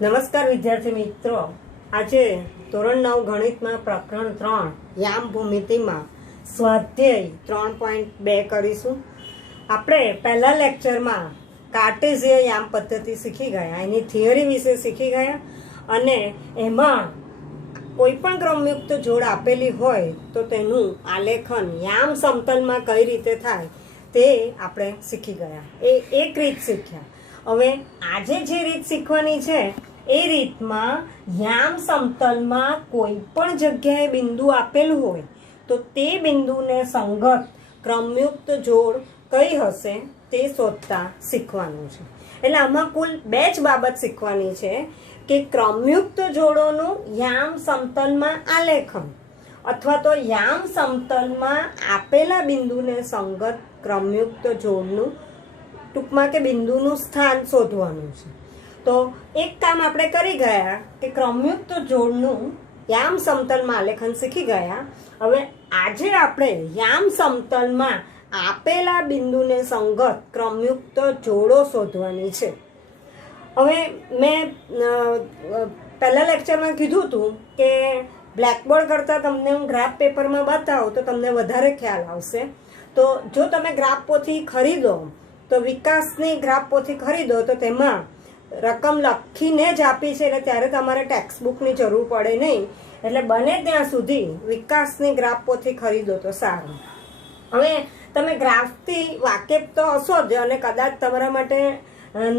નમસ્કાર વિદ્યાર્થી મિત્રો, આજે ધોરણ 9 ગણિતમાં પ્રકરણ 3 યામ ભૂમિતિમાં સ્વાધ્યાય 3.2 કરીશું. આપણે પહેલા લેક્ચરમાં કાર્ટેઝીય યામ પદ્ધતિ શીખી ગયા, એની થિયરી વિશે શીખી ગયા અને એમાં કોઈ પણ ક્રમયુક્ત જોડ આપેલી હોય તો તેનું આલેખન યામ સમતલમાં કઈ રીતે થાય તે આપણે શીખી ગયા. એ એક રીત શીખ્યા. હવે આજે જે રીત શીખવાની છે એ રીતમાં યામ સમતલમાં કોઈ પણ જગ્યાએ બિંદુ આપેલું હોય તો તે બિંદુને સંગત ક્રમયુક્ત જોડ કઈ હશે તે શોધતા શીખવાનું છે. એટલે આમાં કુલ 2 જ બાબત શીખવાની છે કે ક્રમયુક્ત જોડોનું યામ સમતલમાં આલેખન અથવા તો યામ સમતલમાં આપેલા બિંદુને સંગત ક્રમયુક્ત જોડનું ટૂંકમાં કે બિંદુનું સ્થાન શોધવાનું છે. તો એક કામ આપણે કરી ગયા કે ક્રમયુક્ત જોડનું યામ સમતલમાં આલેખન શીખી ગયા. હવે આજે આપણે યામ સમતલમાં આપેલા બિંદુને સંગત ક્રમયુક્ત જોડો શોધવાની છે. હવે મેં પહેલા લેક્ચરમાં કીધું હતું કે બ્લેકબોર્ડ કરતાં તમને હું ગ્રાફ પેપરમાં બતાવું તો તમને વધારે ખ્યાલ આવશે. તો જો તમે ગ્રાફ પોથી ખરીદો તો વિકાસની ગ્રાફ પોથી ખરીદો તો તેમાં રકમ લખીને જ આપી છે, એટલે ત્યારે તમારે ટેક્સ્ટ બુકની જરૂર પડે નહીં. એટલે બને ત્યાં સુધી વિકાસની ગ્રાફ પોથી ખરીદો તો સારું. હવે તમે ગ્રાફથી વાકેફ તો હશો જ અને કદાચ તમારા માટે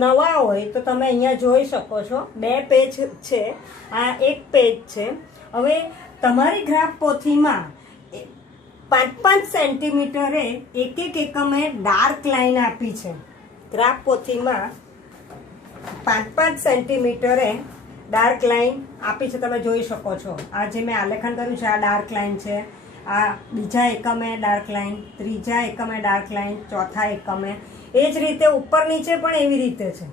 નવા હોય તો તમે અહીંયા જોઈ શકો છો 2 પેજ છે, આ 1 પેજ છે. હવે તમારી ગ્રાફ પોથીમાં 5-5 સેન્ટીમીટરે એક એકમે ડાર્ક લાઈન આપી છે. ગ્રાફ પોથીમાં 5-5 સેન્ટીમીટરે ડાર્ક લાઈન આપી છે, તમે જોઈ શકો છો. આ જે મેં આલેખન કર્યું છે આ ડાર્ક લાઈન છે, આ બીજા એકમે ડાર્ક લાઈન, ત્રીજા એકમે ડાર્ક લાઈન, ચોથા એકમે. એ જ રીતે ઉપર નીચે પણ એવી રીતે છે.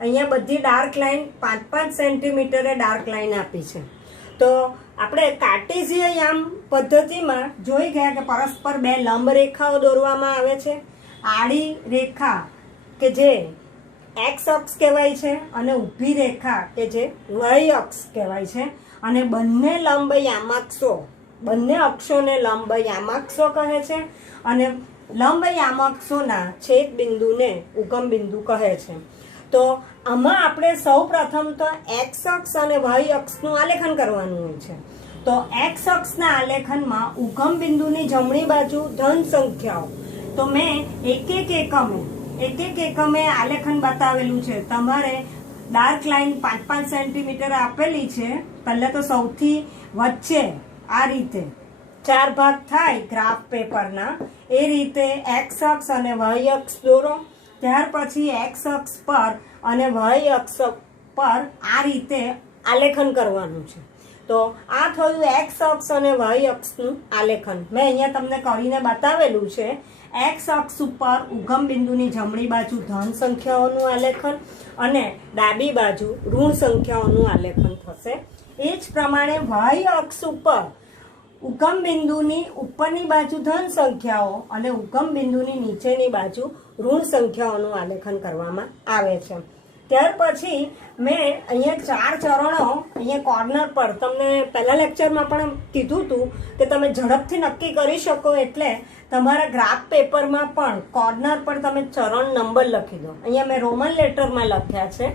અહીંયા બધી ડાર્ક લાઈન 5-5 સેન્ટીમીટરે ડાર્ક લાઈન આપી છે. તો આપણે કાર્ટેઝીય યામ પદ્ધતિમાં જોઈ ગયા કે પરસ્પર 2 લંબ રેખાઓ દોરવામાં આવે છે. આડી રેખા કે જે એક્સ અક્ષ કહેવાય છે અને ઊભી રેખા કે જે વાય અક્ષ કહેવાય છે. અને બંને લંબ યામાક્ષો, બંને અક્ષોને લંબ યામાક્ષો કહે છે અને લંબ યામાક્ષોના છેદ બિંદુને ઉગમ બિંદુ કહે છે. તો આમાં આપણે સૌ પ્રથમ તો એક્સ અક્ષ અને વાય અક્ષનું આલેખન કરવાનું હોય છે. તો એક્સ અક્ષના આલેખનમાં ઉગમ બિંદુની જમણી બાજુ ધન સંખ્યાઓ, તો મેં એક એક એકમે આલેખન બતાવેલું છે. તમારે ડાર્ક લાઈન 5-5 સેન્ટીમીટર આપેલી છે. પહેલા તો સૌથી વચ્ચે આ રીતે 4 ભાગ થાય ગ્રાફ પેપરના, એ રીતે એક્સ અક્ષ અને વાય અક્ષ દોરો. ત્યાર પછી એક્સ અક્ષ પર અને વાય અક્ષ પર આ રીતે આલેખન કરવાનું છે. તો આ થયું એક્સ અક્ષ અને વાય અક્ષનું આલેખન. મેં અહીંયા તમને કરીને બતાવેલું છે. એક્સ અક્ષ ઉપર ઉગમ બિંદુની જમણી બાજુ ધન સંખ્યાઓનું આલેખન અને ડાબી બાજુ ઋણ સંખ્યાઓનું આલેખન થશે. એ જ પ્રમાણે વાય અક્ષ ઉપર ઉગમ બિંદુની ઉપરની બાજુ ધન સંખ્યાઓ અને ઉગમ બિંદુની નીચેની બાજુ ઋણ સંખ્યાઓનું આલેખન કરવામાં આવે છે. ત્યાર પછી મેં અહીંયા 4 ચરણો અહીંયા કોર્નર પર તમને પહેલા લેક્ચરમાં પણ કીધું હતું કે તમે ઝડપથી નક્કી કરી શકો એટલે તમારા ગ્રાફ પેપરમાં પણ કોર્નર પર તમે ચરણ નંબર લખી દો. અહીંયા મેં રોમન લેટરમાં લખ્યા છે.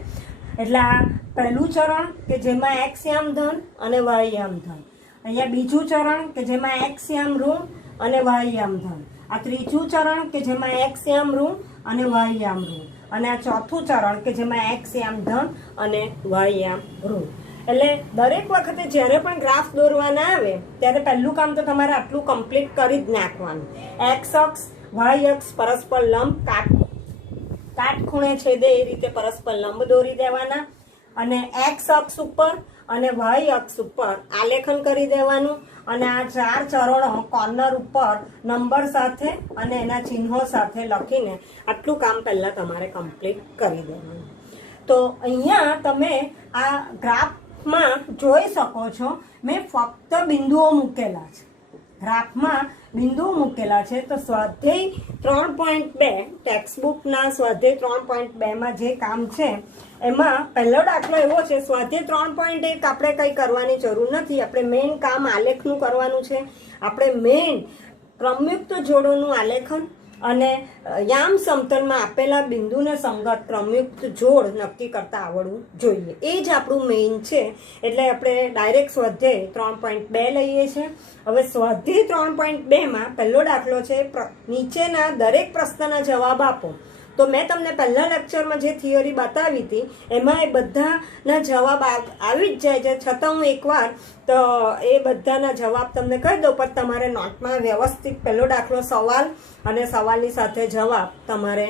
એટલે આ પહેલું ચરણ કે જેમાં એક્સ યામ ધન અને વાય યામ ધન, અહીંયા બીજું ચરણ કે જેમાં એક્સ યામ ઋણ અને વાય યામ ધન, આ ત્રીજું ચરણ કે જેમાં એક્સ યામ ઋણ અને વાય યામ ઋણ, અને આ ચોથું ચરણ કે જેમાં એક્સ યામ ધન અને વાય યામ ઋણ. એટલે દરેક વખતે જ્યારે પણ ગ્રાફ દોરવાના આવે ત્યારે પહેલું કામ તો તમારે આટલું કમ્પ્લીટ કરી જ નાખવાનું. એક્સ અક્ષ વાય અક્ષ પરસ્પર લંબ કાટખૂણે છેદે એ રીતે પરસ્પર લંબ દોરી દેવાના અને એક્સ અક્ષ ઉપર અને વાય અક્ષ ઉપર આલેખન કરી દેવાનું. અને આ 4 ચરણો કોર્નર ઉપર નંબર સાથે અને એના ચિહ્નો સાથે લખીને આટલું કામ પહેલાં તમારે કમ્પ્લીટ કરી દેવાનું. તો અહીંયા તમે આ ગ્રાફમાં જોઈ શકો છો મેં ફક્ત બિંદુઓ મૂકેલા છે. ગ્રાફમાં બિંદુઓ મૂકેલા છે. તો સ્વાધ્યાય 3.2 ટેક્સ્ટ બુકના સ્વાધ્યાય 3.2માં જે કામ છે એમાં પહેલો દાખલો એવો છે. સ્વાધ્યાય 3.1 આપણે કંઈ કરવાની જરૂર નથી. આપણે મેઇન કામ આલેખનું કરવાનું છે. આપણે મેઇન ક્રમયુક્ત જોડોનું આલેખન અને યામ સમતલમાં આપેલા બિંદુને સંગત ક્રમયુક્ત જોડ નક્કી કરતા આવડવું જોઈએ. એ જ આપણું મેઇન છે. એટલે આપણે ડાયરેક્ટ સ્વાધ્યાય 3.2 લઈએ છીએ. હવે સ્વાધ્યાય 3.2માં પહેલો દાખલો છે, નીચેના દરેક પ્રશ્નના જવાબ આપો. તો મેં તમને પહેલા લેક્ચરમાં જે થિયરી બતાવી હતી એમાં એ બધાના જવાબ આવી જ જાય છે. છતાં હું એકવાર તો એ બધાના જવાબ તમને કહી દઉં, પણ તમારે નોટમાં વ્યવસ્થિત પહેલો દાખલો સવાલ અને સવાલની સાથે જવાબ તમારે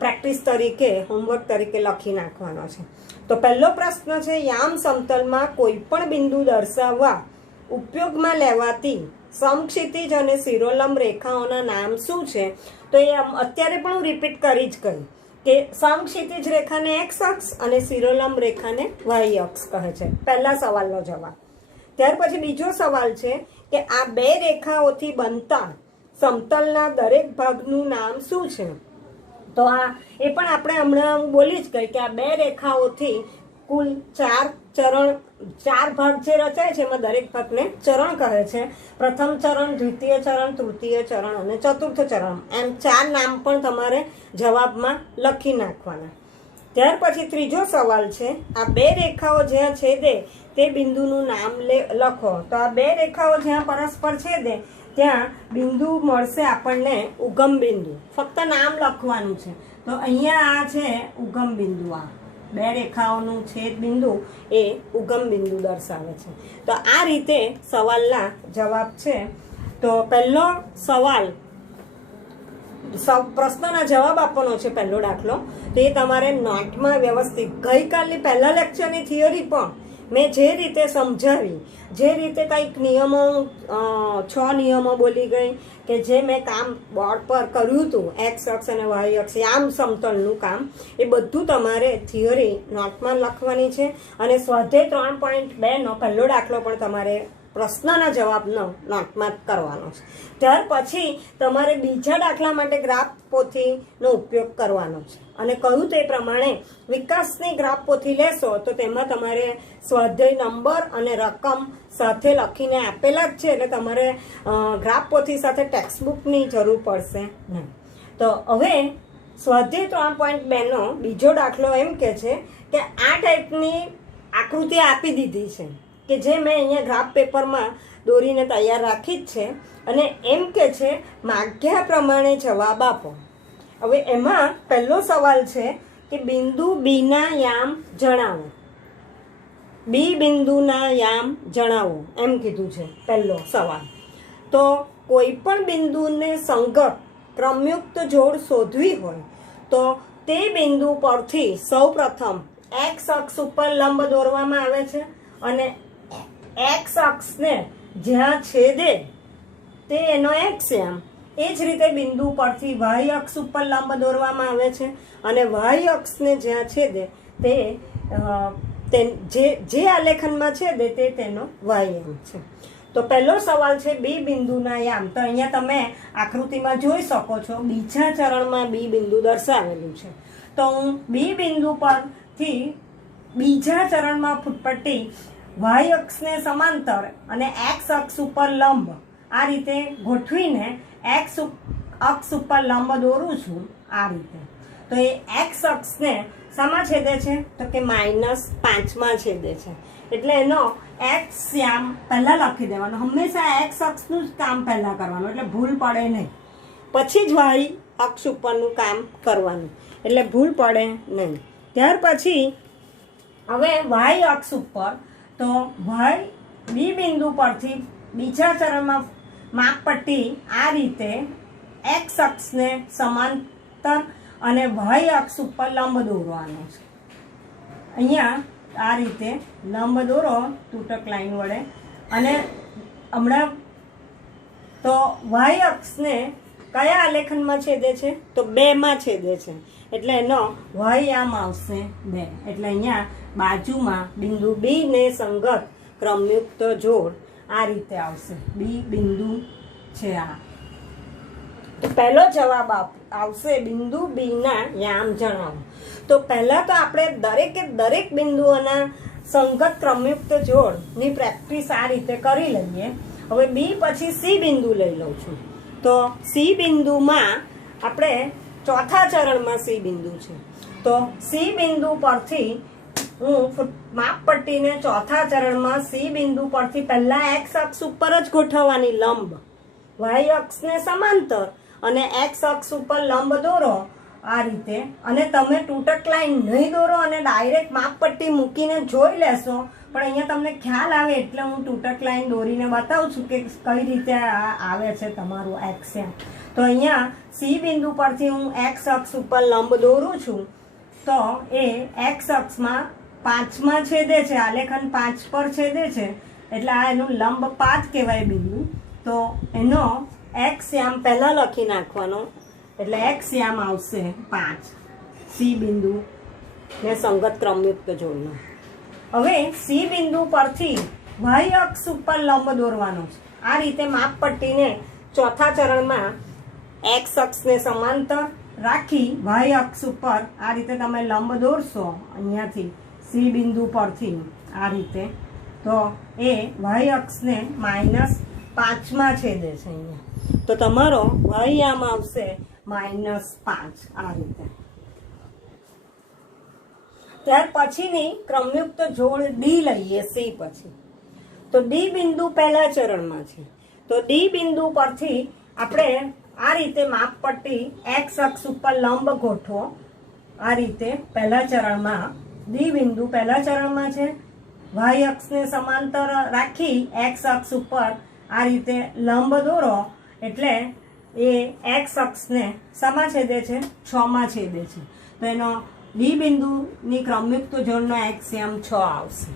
પ્રેક્ટિસ તરીકે હોમવર્ક તરીકે લખી નાખવાનો છે. તો પહેલો પ્રશ્ન છે, યામ સમતલમાં કોઈ પણ બિંદુ દર્શાવવા ઉપયોગમાં લેવાતી સમક્ષિતિજ અને શિરોલંબ રેખાઓના નામ શું છે? તો એ અત્યારે પણ હું રિપીટ કરી જ ગઈ કે સમક્ષિતિજ રેખાને એક્સ અક્ષ અને શિરોલંબ રેખાને વાય અક્ષ કહે છે. પહેલા સવાલનો જવાબ. ત્યાર પછી બીજો સવાલ છે કે આ બે રેખાઓથી બનતા સમતલના દરેક ભાગનું નામ શું છે? તો આ એ પણ આપણે હમણાં બોલી જ ગઈ કે આ બે રેખાઓથી કુલ ચાર ભાગ જે રચાય છે એમાં દરેક ભાગને ચરણ કહે છે. પ્રથમ ચરણ, દ્વિતીય ચરણ, તૃતીય ચરણ અને ચતુર્થ ચરણ, એમ 4 નામ પણ તમારે જવાબમાં લખી નાખવાના. ત્યાર પછી ત્રીજો સવાલ છે, આ બે રેખાઓ જ્યાં છેદે તે બિંદુનું નામ લખો. તો આ બે રેખાઓ જ્યાં પરસ્પર છેદે ત્યાં બિંદુ મળશે આપણને ઉગમ બિંદુ. ફક્ત નામ લખવાનું છે. તો અહીંયા આ છે ઉગમ બિંદુ. આ બે રેખાઓનું છેદ બિંદુ એ ઉગમ બિંદુ દર્શાવે છે. તો આ રીતે સવાલના જવાબ છે. તો પહેલો સવાલ પ્રશ્નના જવાબ આપવાનો છે, પહેલો દાખલો. તો એ તમારે નોટમાં વ્યવસ્થિત ગઈકાલની પહેલા લેક્ચરની થિયરી પણ મેં જે રીતે સમજાવી, જે રીતે કંઈક નિયમો 6 નિયમો બોલી ગઈ કે જે મેં કામ બોર્ડ પર કર્યું હતું, એક્સ અક્ષ અને વાય અક્ષ યામ સમતલનું કામ, એ બધું તમારે થિયરી નોટમાં લખવાની છે. અને સ્વાધ્યાય 3.2નો પહેલો દાખલો પણ તમારે પ્રશ્નના જવાબનો નોટમાં જ કરવાનો છે. ત્યાર પછી તમારે બીજા દાખલા માટે ગ્રાફ પોથીનો ઉપયોગ કરવાનો છે. અને કહ્યું તે પ્રમાણે વિકાસની ગ્રાફ પોથી લેશો તો તેમાં તમારે સ્વાધ્યાય નંબર અને રકમ સાથે લખીને આપેલા જ છે. એટલે તમારે ગ્રાફ પોથી સાથે ટેક્સ્ટ બુકની જરૂર પડશે નહીં. તો હવે સ્વાધ્યાય 3.2નો બીજો દાખલો એમ કે છે કે આ ટાઈપની આકૃતિ આપી દીધી છે કે જે મેં અહીંયા ગ્રાફ પેપરમાં દોરીને તૈયાર રાખી જ છે. અને એમ કે છે માગ્યા પ્રમાણે જવાબ આપો. હવે એમાં પહેલો સવાલ છે કે બિંદુ બીના યામ જણાવો. બી બિંદુના યામ જણાવો એમ કીધું છે પહેલો સવાલ. તો કોઈ પણ બિંદુને સંગત ક્રમયુક્ત જોડ શોધવી હોય તો તે બિંદુ પરથી સૌપ્રથમ એક્સ અક્ષ ઉપર લંબ દોરવામાં આવે છે અને એક્સ અક્ષને જ્યાં છેદે તે એનો એક્સ યામ. એ જ રીતે બિંદુ પરથી વાય અક્ષ ઉપર લંબ દોરવામાં આવે છે અને વાય અક્ષને જ્યાં છેદે તે જે આલેખનમાં છેદે તે તેનો વાય યામ છે. તો પહેલો સવાલ છે બી બિંદુના યામ. તો અહીંયા તમે આકૃતિમાં જોઈ શકો છો બીજા ચરણમાં બી બિંદુ દર્શાવેલું છે. તો હું બી બિંદુ પરથી બીજા ચરણમાં ફૂટપટ્ટી વાય અક્ષને સમાંતર અને એક્સ અક્ષ ઉપર લંબ આ રીતે ગોઠવીને એક્સ અક્ષ ઉપર લંબ દોરું છું આ રીતે. તો એ એક્સ અક્ષને શામાં છેદે છે? તો કે -5માં છેદે છે. એટલે એનો એક્સ યામ પહેલા લખી દેવાનો. હંમેશા એક્સ અક્ષનું જ કામ પહેલા કરવાનું એટલે ભૂલ પડે નહીં. પછી જ વાય અક્ષ ઉપરનું કામ કરવાનું એટલે ભૂલ પડે નહીં. ત્યાર પછી હવે વાય અક્ષ ઉપર તો વાય બી બિંદુ પરથી બીજા ચરણમાં માપપટ્ટી આ રીતે એક્સ અક્ષને સમાંતર અને વાય અક્ષ ઉપર લંબ દોરવાનો છે. અહીંયા આ રીતે લંબ દોરો તૂટક લાઈન વડે. અને હમણાં તો વાય અક્ષને કયા આલેખનમાં છેદે છે? તો 2માં છેદે છે. એટલે એનો વાય યામ આવશે 2. એટલે અહીંયા બાજુમાં બિંદુ બી ને સંગત ક્રમયુક્ત જોડ આ રીતે આવશે, બી બિંદુ છે આ. તો પહેલો જવાબ આવશે બિંદુ બી ના યામ જણાવો. તો પહેલા તો આપણે દરેકે દરેક બિંદુઓના સંગત ક્રમયુક્ત જોડની પ્રેક્ટિસ આ રીતે કરી લઈએ. હવે બી પછી સી બિંદુ લઈ લઉં છું. તો સી બિંદુમાં આપણે ચોથા ચરણમાં સી બિંદુ છે. તો સી બિંદુ પરથી હું માપપટ્ટીને ચોથા ચરણમાં સી બિંદુ પરથી પહેલા એક્સ અક્ષ ઉપર જ ગોઠવવાની લંબ, વાય અક્ષને સમાંતર અને એક્સ અક્ષ ઉપર લંબ દોરો આ રીતે. અને તમે તૂટક લાઈન નહીં દોરો અને ડાયરેક્ટ માપપટ્ટી મૂકીને જોઈ લેશો, પણ અહીંયા તમને ખ્યાલ આવે એટલે હું તૂટક લાઈન દોરીને બતાવું છું કે કઈ રીતે આવે છે તમારું એક્સ એમ. તો અહીંયા સી બિંદુ પરથી હું એક્સ અક્ષ ઉપર લંબ દોરું છું. તો એ એક્સ અક્ષમાં 5માં છેદે છે, આલેખન 5 પર છેદે છે, એટલે આ એનું લંબ 5 કહેવાય બિંદુ. તો એનો એક્સ યામ પહેલા લખી નાખવાનો, એટલે એક્સ યામ આવશે 5 સી બિંદુ ને સંગત ક્રમયુક્ત જોડનો. હવે સી બિંદુ પરથી વાય અક્ષ ઉપર લંબ દોરવાનો છે. આ રીતે માપપટ્ટીને ચોથા ચરણમાં એક્સ અક્ષને સમાંતર રાખી વાય અક્ષ ઉપર આ રીતે તમે લંબ દોરશો અહીંયાથી સી બિંદુ પરથી આ રીતે. તો એ વાય અક્ષને -5માં છેદે છે અહીંયા. તો તમારો વાય યામ આવશે -5 આ રીતે. ત્યાર પછીની ક્રમયુક્ત જોડ ડી લઈએ સી પછી. તો ડી બિંદુ પહેલા ચરણમાં છે. તો ડી બિંદુ પરથી આપણે આ રીતે માપપટ્ટી એક્સ અક્ષ ઉપર લંબ ગોઠવો આ રીતે. પહેલા ચરણમાં ડી બિંદુ પહેલા ચરણમાં છે. વાય અક્ષને સમાંતર રાખી એક્સ અક્ષ ઉપર આ રીતે લંબ દોરો, એટલે એ એક્સ અક્ષને શામાં છેદે છે? 6માં છેદે છે. તો એનો ડી બિંદુની ક્રમયુક્ત જોડનો એક્સ યામ 6 આવશે.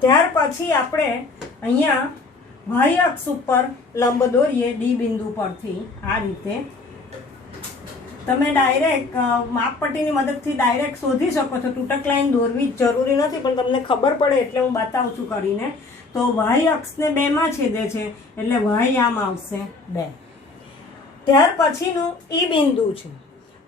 ત્યાર પછી આપણે અહીંયા વાય અક્ષ ઉપર લંબ દોરીએ ડી બિંદુ પરથી આ રીતે. તમે ડાયરેક્ટ માપપટ્ટીની મદદથી ડાયરેક્ટ શોધી શકો છો, તૂટક લાઈન દોરવી જ જરૂરી નથી, પણ તમને ખબર પડે એટલે હું બતાવું છું કરીને. તો વાય અક્ષને 2માં છેદે છે, એટલે વાય યામ આવશે 2. ત્યાર પછીનું ઈ બિંદુ છે.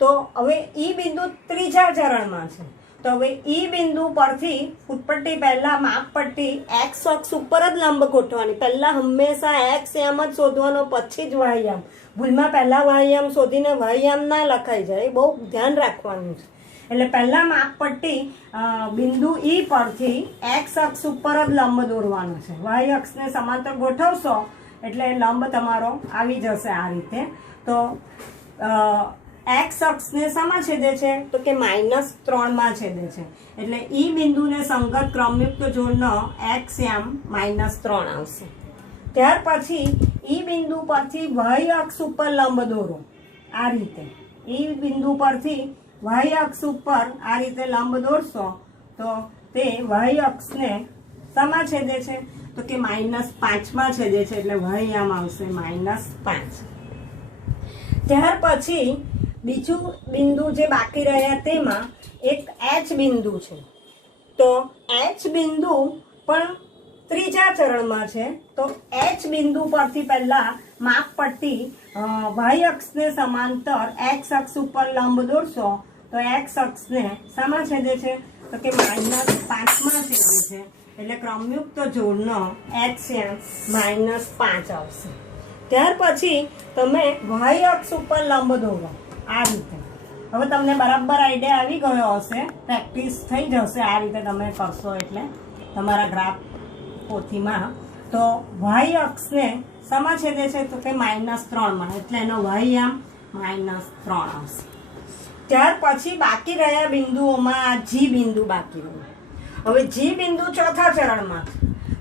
તો હવે ઈ બિંદુ ત્રીજા ચરણમાં છે. તો હવે ઈ બિંદુ પરથી ફૂટપટ્ટી પહેલા માપપટ્ટી એક્સ અક્ષ ઉપર જ લંબ ગોઠવવાની. પહેલા હંમેશા એક્સ યામ જ શોધવાનો, પછી જ વાય યામ. ભૂલમાં પહેલા વાય યામ શોધીને વાય યામ ના લખાઈ જાય, બહુ ધ્યાન રાખવાનું છે. એટલે પહેલા માપપટ્ટી બિંદુ ઈ પરથી એક્સ અક્ષ ઉપર જ લંબ દોરવાનો છે. વાય અક્ષને સમાંતર ગોઠવશો એટલે લંબ તમારો આવી જશે આ રીતે. તો એક્સ અક્ષને શામાં છેદે છે? તો કે -3માં છેદે છે, એટલે ઈ બિંદુને સંગત ક્રમયુક્ત જોડનો એક્સ યામ -3 આવશે. ત્યાર પછી ઈ બિંદુ પરથી વાય અક્ષ ઉપર લંબ દોરો આ રીતે. ઈ બિંદુ પરથી વાય અક્ષ ઉપર આ રીતે લંબ દોરશો તો તે વાય અક્ષને શામાં છેદે છે? તો કે -5માં છેદે છે, એટલે વાય યામ આવશે -5. ત્યાર પછી બીજું બિંદુ જે બાકી રહ્યા તેમાં એક એચ બિંદુ છે. તો એચ બિંદુ પણ ત્રીજા ચરણમાં છે. તો એચ બિંદુ પરથી પહેલા માપપટ્ટી વાય અક્ષને સમાંતર એક્સ અક્ષ ઉપર લંબ દોરશો તો એક્સ અક્ષને શામાં છેદે છે? તો કે -5માં છેદે છે, એટલે ક્રમયુક્ત જોડનો એક્સ યામ -5 આવશે. ત્યાર પછી તમે વાય અક્ષ ઉપર લંબ દોરો આ રીતે. હવે તમને બરાબર આઈડિયા આવી ગયો હશે, પ્રેક્ટિસ થઈ જશે આ રીતે તમે કરશો એટલે તમારા ગ્રાફ પોથીમાં. તો વાય અક્ષને શામાં છેદે છે? તો કે -3માં, એટલે એનો વાય યામ -3 આવશે. ત્યાર પછી બાકી રહ્યા બિંદુઓમાં જી બિંદુ બાકી રહ્યું. હવે જી બિંદુ ચોથા ચરણમાં છે.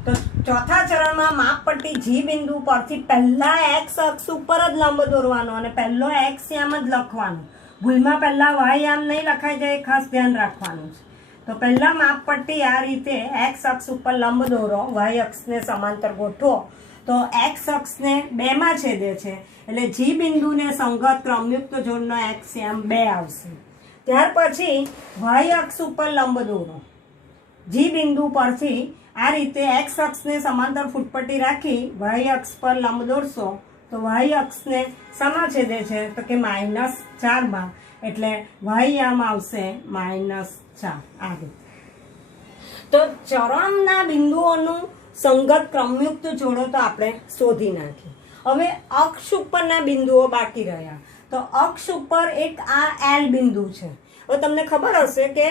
તો ચોથા ચરણમાં માપપટ્ટી જી બિંદુ પરથી પહેલા એક્સ અક્ષ ઉપર જ લંબ દોરવાનો અને પહેલો એક્સ યામ જ લખવાનો. ભૂલમાં પહેલા વાય યામ નહીં લખાઈ જાય, ખાસ ધ્યાન રાખવાનું છે. તો પહેલા માપપટ્ટી આ રીતે એક્સ અક્ષ ઉપર લંબ દોરો, વાય અક્ષને સમાંતર ગોઠવો. તો એક્સ અક્ષને 2માં છેદે છે, એટલે જી બિંદુને સંગત ક્રમયુક્ત જોડનો એક્સ યામ 2 આવશે. ત્યાર પછી વાય અક્ષ ઉપર લંબ દોરો જી બિંદુ પરથી આ રીતે એક્સ અક્ષને સમાંતર ફૂટપટ્ટી રાખી વાય અક્ષ પર લંબ દોરશો તો વાય અક્ષને શામાં છેદે છે તો કે -4માં, એટલે વાય આમ આવશે -4 આ રીતે. તો ચરણના બિંદુઓનું સંગત ક્રમયુક્ત જોડો તો આપણે શોધી નાખી. હવે અક્ષ ઉપરના બિંદુઓ બાકી રહ્યા. તો અક્ષ ઉપર એક આ એલ બિંદુ છે. હવે તમને ખબર હશે કે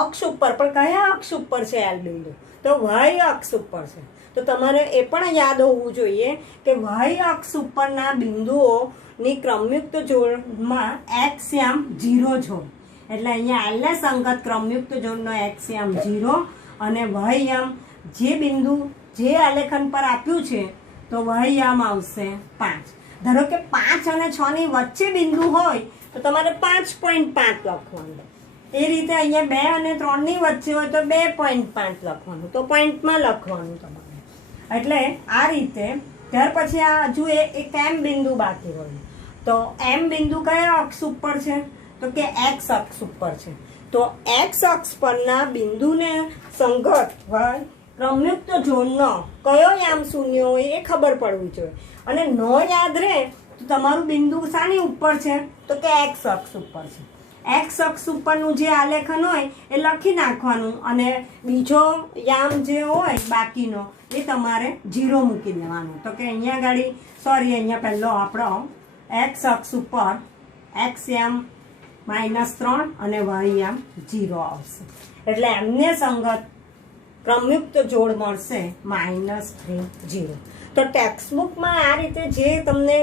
અક્ષ ઉપર, પણ કયા અક્ષ ઉપર છે એલ બિંદુ? તો વાય અક્ષ ઉપર છે. તો તમારે એ પણ યાદ હોવું જોઈએ કે વાય અક્ષ ઉપરના બિંદુઓની ક્રમયુક્ત જોડમાં એક્સયામ 0 જોડ, એટલે અહીંયા એલ ને સંગત ક્રમયુક્ત જોડનો એક્સયામ 0 અને વાયયામ જે બિંદુ જે આલેખન પર આપ્યું છે તો વાયયામ આવશે 5. ધારો કે 5 અને 6 ની વચ્ચે બિંદુ હોય તો તમારે 5.5 લખવાનું. એ રીતે અહીંયા 2 અને 3 ની વચ્ચે હોય તો 2.5 લખવાનું, તો પોઈન્ટમાં લખવાનું તમારે. એટલે આ રીતે. ત્યાર પછી આ હજુ એક એમ બિંદુ બાકી રહ્યું. તો એમ બિંદુ કયા અક્ષ ઉપર છે તો કે એક્સ અક્ષ ઉપર છે. તો એક્સ અક્ષ પરના બિંદુને સંગત હોય ક્રમયુક્ત જોડનો કયો યામ શૂન્ય હોય એ ખબર પડવી જોઈએ. અને નો યાદ રહે તો તમારું બિંદુ શાની ઉપર છે તો કે એક્સ અક્ષ ઉપર છે. એક્સ અક્ષ ઉપરનું જે આલેખન હોય એ લખી નાખવાનું અને બીજો યામ જે હોય બાકીનો એ તમારે 0 મૂકી દેવાનો. તો કે અહીંયા પહેલો આપણો એક્સ અક્ષ ઉપર એક્સ યામ -3 અને વાય યામ 0 આવશે. એટલે એમને સંગત ક્રમયુક્ત જોડ મળશે -3 0. તો ટેક્સ્ટ બુકમાં આ રીતે જે તમને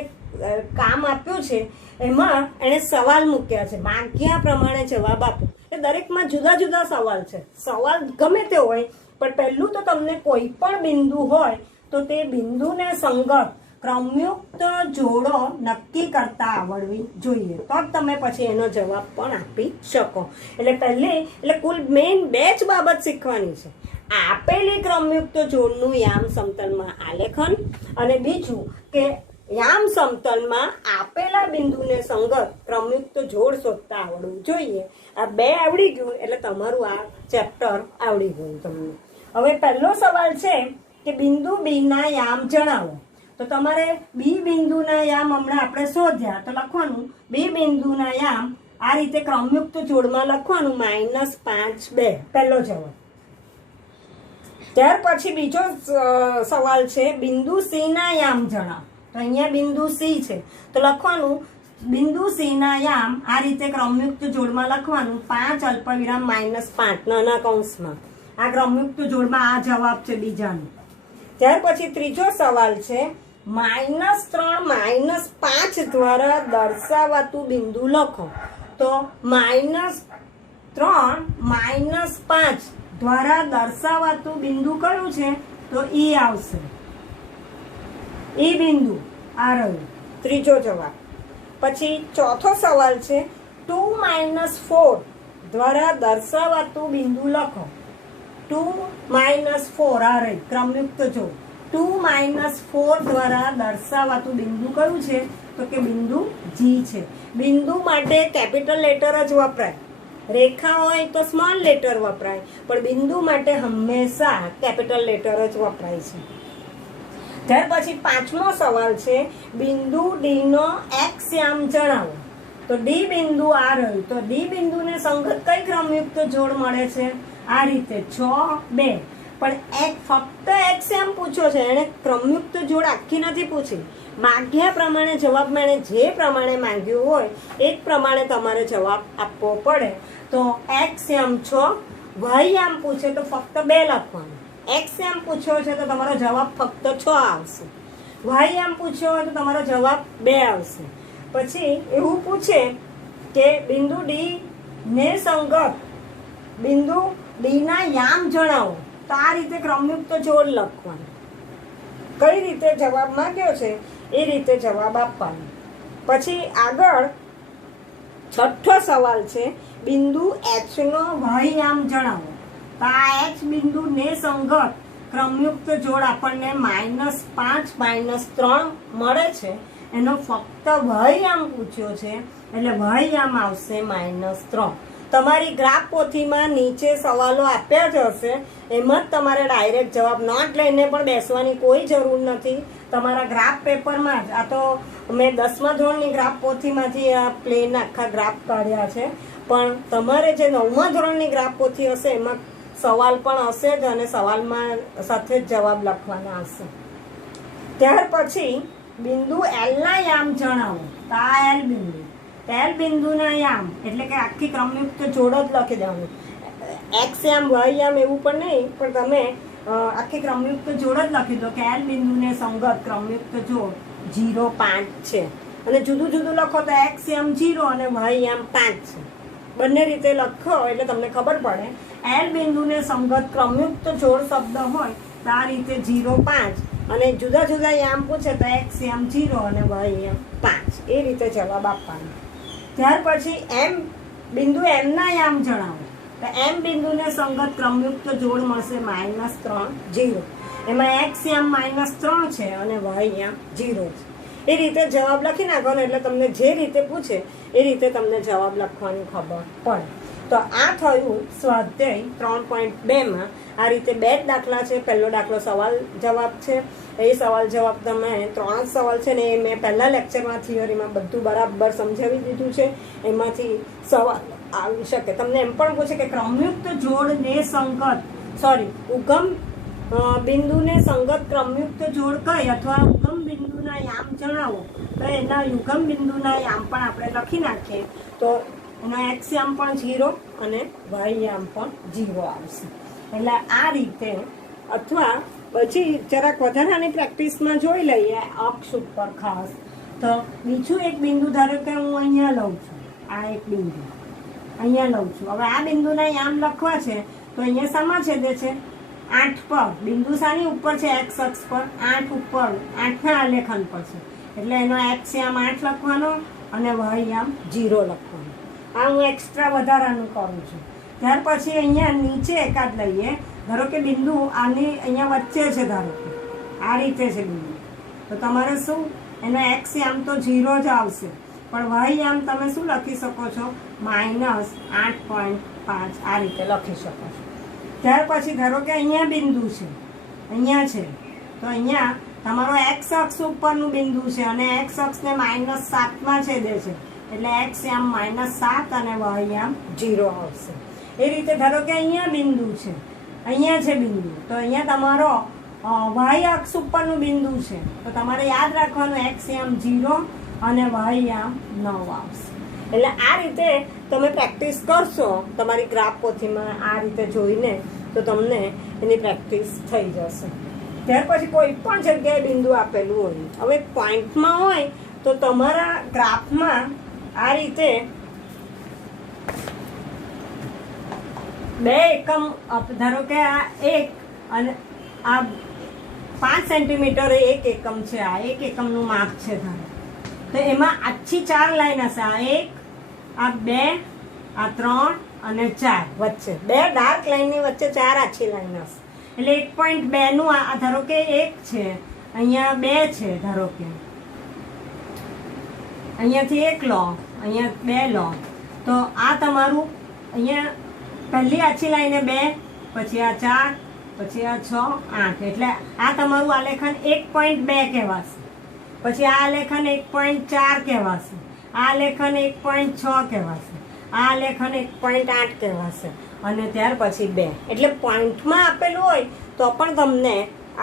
કામ આપ્યું છે એમાં એણે સવાલ મૂક્યા છે. માગ્યા પ્રમાણે જવાબ આપો. એ દરેકમાં જુદા જુદા સવાલ છે. સવાલ ગમે તે હોય, પણ પહેલું તો તમને કોઈ પણ બિંદુ હોય તો તે બિંદુને સંગત ક્રમયુક્ત જોડો નક્કી કરતા આવડવી જોઈએ, તો જ તમે પછી એનો જવાબ પણ આપી શકો. એટલે કુલ મેઇન 2 જ બાબત શીખવાની છે. આપેલી ક્રમયુક્ત જોડનું યામ સમતલમાં આલેખન અને બીજું કે યામ સમતલમાં આપેલા બિંદુને સંગત ક્રમયુક્ત જોડ શોધતા આવડવું જોઈએ. આ 2 આવડી ગયું એટલે તમારું આ ચેપ્ટર આવડી ગયું તમને. હવે પહેલો સવાલ છે કે બિંદુ બી ના યામ જણાવો. તો તમારે બી બિંદુના યામ હમણાં આપણે શોધ્યા તો લખવાનું બી બિંદુના યામ આ રીતે ક્રમયુક્ત જોડમાં લખવાનું -5 2 પહેલો જવાબ. ત્યાર પછી બીજો સવાલ છે બિંદુ સી ના યામ જણાવો. તો અહીંયા બિંદુ સી છે તો લખવાનું બિંદુ સી ના યામ આ રીતે ક્રમયુક્ત જોડમાં લખવાનું 5 અલ્પવિરામ -5 નાના કૌંસમાં. આ ક્રમયુક્ત જોડમાં આ જવાબ છે બીજાનો. ત્યાર પછી ત્રીજો સવાલ છે -3 -5 દ્વારા દર્શાવાતું બિંદુ લખો. તો -3 -5 દ્વારા દર્શાવાતું બિંદુ કયું છે તો ઈ આવશે. ઈ બિંદુ આ રહ્યું ત્રીજો જવાબ. પછી ચોથો સવાલ છે 2 - 4 દ્વારા દર્શાવાતું બિંદુ લખો. 2 - 4 આ રહી ક્રમયુક્ત જોડ. 2 - 4 દ્વારા દર્શાવાતું બિંદુ કયું છે તો કે બિંદુ જી છે. બિંદુ માટે કેપિટલ લેટર જ વપરાય. રેખા હોય તો સ્મોલ લેટર વપરાય, પણ બિંદુ માટે હંમેશા કેપિટલ લેટર જ વપરાય છે. ત્યાર પછી પાંચમો સવાલ છે બિંદુ ડી નો એક્સ યામ જણાવો. તો ડી બિંદુ આ રહ્યું. તો ડી બિંદુને સંગત કઈ ક્રમયુક્ત જોડ મળે છે આ રીતે 6 2. પણ ફક્ત એક્સ યામ પૂછ્યો છે, એને ક્રમયુક્ત જોડ આખી નથી પૂછી. માગ્યા પ્રમાણે જવાબમાં એણે જે પ્રમાણે માંગ્યું હોય એ જ પ્રમાણે તમારે જવાબ આપવો પડે. તો એક્સ યામ 6, વાય યામ પૂછે તો ફક્ત 2 લખવાનું. એક્સ યામ પૂછ્યો છે તો તમારો જવાબ ફક્ત 6 આવશે. વાય યામ પૂછ્યો હોય તો તમારો જવાબ 2 આવશે. પછી એવું પૂછે કે બિંદુ ડી ને સંગત બિંદુ ડી ના યામ જણાવો. તો આ રીતે ક્રમયુક્ત જોડ લખવાનું. કઈ રીતે જવાબ માંગ્યો છે એ રીતે જવાબ આપવાનો. પછી આગળ છઠ્ઠો સવાલ છે બિંદુ એચ નો વાય યામ જણાવો. તો આ એચ બિંદુ ને સંગત ક્રમયુક્ત જોડ આપણને -5 -3 મળે છે. એનો ફક્ત વાય યામ પૂછ્યો છે એટલે વાય યામ આવશે -3. તમારી ગ્રાફ પોથીમાં નીચે સવાલો આપ્યા જ હશે, એમાં જ તમારે ડાયરેક્ટ જવાબ નોટ લઈને પણ બેસવાની કોઈ જરૂર નથી. તમારા ગ્રાફ પેપરમાં જ, આ તો મેં 10મા ધોરણની ગ્રાફ પોથીમાંથી આ પ્લેન આખા ગ્રાફ કાઢ્યા છે, પણ તમારે જે 9મા ધોરણની ગ્રાફ પોથી હશે એમાં સવાલ પણ હશે જ અને સવાલમાં સાથે જ જવાબ લખવાના હશે. ત્યાર પછી બિંદુ એલના યામ જણાવો. તો આ એલ બિંદુ, એલ બિંદુના યામ એટલે કે આખી ક્રમયુક્ત જોડ જ લખી દેવાનું. એક્સ યામ વાય યામ એવું પણ નહીં, પણ તમે આખી ક્રમયુક્ત જોડ જ લખી દો કે એલ બિંદુને સંગત ક્રમયુક્ત જોડ 0, 5 છે. અને જુદું જુદું લખો તો એક્સ યામ 0 અને વાય યામ 5 છે. બંને રીતે લખો એટલે તમને ખબર પડે. એલ બિંદુને સંગત ક્રમયુક્ત જોડ શબ્દ હોય તો આ રીતે 0, 5 અને જુદા જુદા યામ પૂછે તો એક્સ યામ 0 અને વાય યામ 5, એ રીતે જવાબ આપવાનો. ત્યાર પછી એમ બિંદુ એમના યામ જણાવો. તો એમ બિંદુને સંગત ક્રમયુક્ત જોડ મળશે -3, 0. એમાં એક્સ યામ -3 છે અને વાય યામ 0 છે. એ રીતે જવાબ લખી નાખવાનો એટલે તમને જે રીતે પૂછે એ રીતે તમને જવાબ લખવાની ખબર પડે. તો આ થયું સ્વાધ્યાય 3.2માં. આ રીતે 2 જ દાખલા છે. પહેલો દાખલો સવાલ જવાબ છે. એ સવાલ જવાબ તમે 3 જ સવાલ છે ને એ મેં પહેલા લેક્ચરમાં થિયરીમાં બધું બરાબર સમજાવી દીધું છે. એમાંથી સવાલ આવી શકે. તમને એમ પણ પૂછે કે ક્રમયુક્ત જોડને ઉગમ બિંદુને સંગત ક્રમયુક્ત જોડ કઈ અથવા ઉગમ બિંદુના યામ જણાવો. તો એના યુગમ બિંદુના યામ પણ આપણે લખી નાખીએ તો એનો એક્સ યામ પણ 0 અને વાય યામ પણ 0 આવશે. એટલે આ રીતે, અથવા પછી જરાક વધારાની પ્રેક્ટિસમાં જોઈ લઈએ અક્ષ ઉપર ખાસ. તો બીજું એક બિંદુ ધારો કે હું અહીંયા લઉં છું, આ એક બિંદુ અહીંયા લઉં છું. હવે આ બિંદુના યામ લખવા છે તો અહીંયા શામાં છેદે છે? 8 પર. બિંદુ શાની ઉપર છે? એક્સ અક્ષ પર. 8 ઉપર, 8ના આલેખન પર છે એટલે એનો એક્સ યામ 8 લખવાનો અને વાય યામ 0 લખવાનો. આ હું એક્સ્ટ્રા વધારાનું કરું છું. ત્યાર પછી અહીંયા નીચે એકાદ લઈએ. ધારો કે બિંદુ આની અહીંયા વચ્ચે છે, ધારો કે આ રીતે છે બિંદુ, તો તમારે શું એનો એક્સ યામ તો 0 જ આવશે, પણ વાય યામ તમે શું લખી શકો છો? -8.5 આ રીતે લખી શકો છો. ત્યાર પછી ધારો કે અહીંયા બિંદુ છે, અહીંયા છે, તો અહીંયા તમારો એક્સ અક્ષ ઉપરનું બિંદુ છે અને એક્સ અક્ષને -7માં છેદે છે એટલે એક્સ યામ -7 અને વાય યામ 0 આવશે. એ રીતે ધારો કે અહીંયા બિંદુ છે, અહીંયા છે બિંદુ, તો અહીંયા તમારો વાય અક્ષ ઉપરનું બિંદુ છે તો તમારે યાદ રાખવાનું એક્સ યામ 0 અને વાય યામ 9 આવશે. એટલે આ રીતે તમે પ્રેક્ટિસ કરશો તમારી ગ્રાફ પોથીમાં આ રીતે જોઈને તો તમને એની પ્રેક્ટિસ થઈ જશે. ત્યાર પછી કોઈ પણ જગ્યાએ બિંદુ આપેલું હોય, હવે પોઈન્ટમાં હોય તો તમારા ગ્રાફમાં આ રીતે 2 એકમ, ધારો કે આ 1 અને આ 5 સેન્ટીમીટર 1 એકમ છે, આ 1 એકમનું માપ છે ધારો, તો એમાં આછી 4 લાઈન હશે. આ 1, આ 2, આ 3 અને 4 વચ્ચે 2 ડાર્ક લાઈનની વચ્ચે 4 આછી લાઈન હશે. એટલે 1.2 નું આ ધારો કે 1 છે, અહીંયા 2 છે, ધારો કે અહીંયાથી 1 લો, અહીંયા 2 લો, તો આ તમારું અહીંયા પહેલી આછી લાઈને 2, પછી આ 4, પછી આ 6, 8 એટલે આ તમારું આલેખન 1.2 કહેવાશે. પછી આ આલેખન 1.4 કહેવાશે, આ આલેખન 1.6 કહેવાશે, આ આલેખન 1.8 કહેવાશે અને ત્યાર પછી 2. એટલે પોઈન્ટમાં આપેલું હોય તો પણ તમને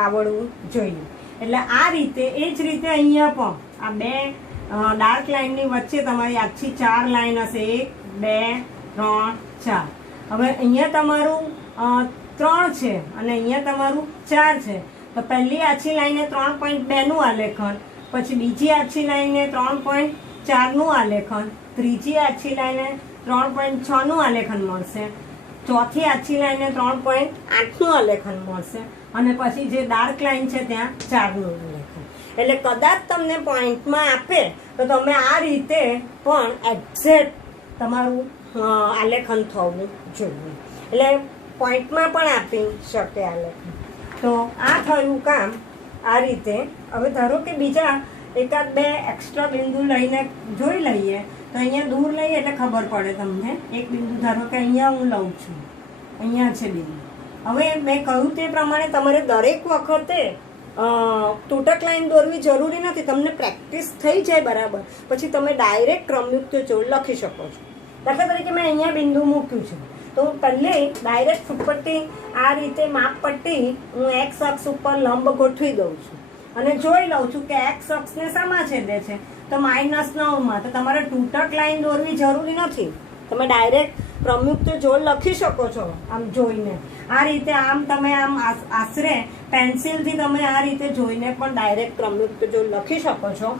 આવડવું જોઈએ. એટલે આ રીતે, એ જ રીતે અહીંયા પણ આ 2 ડાર્ક લાઈનની વચ્ચે તમારી આછી 4 લાઈન હશે, 1, 2, 3, 4. હવે અહીંયા તમારું 3 છે અને અહીંયા તમારું 4 છે, તો પહેલી આછી લાઈને 3.2 નું આલેખન, પછી બીજી આછી લાઈને 3.4 નું આલેખન, ત્રીજી આછી લાઈને 3.6 નું આલેખન મળશે, ચોથી આછી લાઈને 3.8 નું આલેખન મળશે અને પછી જે ડાર્ક લાઈન છે ત્યાં 4 નું આલેખન. એટલે કદાચ તમને પોઈન્ટમાં આપે તો તમે આ રીતે પણ એક્ઝેક્ટ તમારું આલેખન થવું જોઈએ. એટલે પોઈન્ટમાં પણ આપી શકે આલેખન. તો આ થયું કામ આ રીતે. હવે ધારો કે બીજા એકાદ બે એક્સ્ટ્રા બિંદુ લઈને જોઈ લઈએ તો અહીંયા દૂર લઈએ એટલે ખબર પડે તમને. એક બિંદુ ધારો કે અહીંયા હું લઉં છું, અહીંયા છે બિંદુ. હવે મેં કહ્યું તે પ્રમાણે તમારે દરેક વખતે તૂટક લાઈન દોરવી જરૂરી નથી. તમને પ્રેક્ટિસ થઈ જાય બરાબર પછી તમે ડાયરેક્ટ ક્રમયુક્ત જોડ લખી શકો છો. દાખલા તરીકે મેં અહીંયા બિંદુ મૂક્યું છે તો પહેલે ડાયરેક્ટ ફૂટપટ્ટી આ રીતે માપપટ્ટી હું એક્સ અક્ષ ઉપર લંબ ગોઠવી દઉં છું અને જોઈ લઉં છું કે એક્સ અક્ષને શામાં છેદે છે તો -9માં. તો તમારે તૂટક લાઈન દોરવી જરૂરી નથી. તમે ડાયરેક્ટ ક્રમયુક્ત જોડ લખી શકો છો આમ જોઈને. આ રીતે આમ તમે આમ આશરે પેન્સિલથી તમે આ રીતે જોઈને પણ ડાયરેક્ટ ક્રમયુક્ત જોડ લખી શકો છો.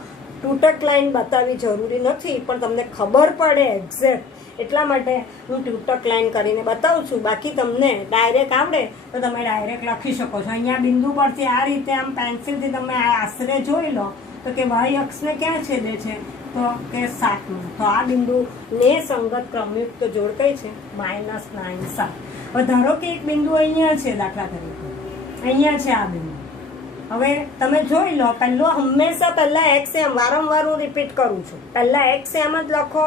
તૂટક લાઈન બતાવવી જરૂરી નથી પણ તમને ખબર પડે એક્ઝેક્ટ એટલા માટે હું તૂટક લાઈન કરીને બતાવું છું. બાકી તમને ડાયરેક્ટ આવડે તો તમે ડાયરેક્ટ લખી શકો છો. અહીંયા બિંદુ પરથી આ રીતે આમ પેન્સિલથી તમે આશરે જોઈ લો તો કે વાય અક્ષને ક્યાં છેદે છે તો કે 7માં. તો આ બિંદુને સંગત ક્રમયુક્ત જોડ કઈ છે -9 7. હવે ધારો કે એક બિંદુ અહીંયા છે, દાખલા તરીકે અહીંયા છે આ બિંદુ. હવે તમે જોઈ લો હંમેશા પહેલા એક્સ એમ વારંવાર હું રિપીટ કરું છું. પહેલા એક્સ એમ જ લખો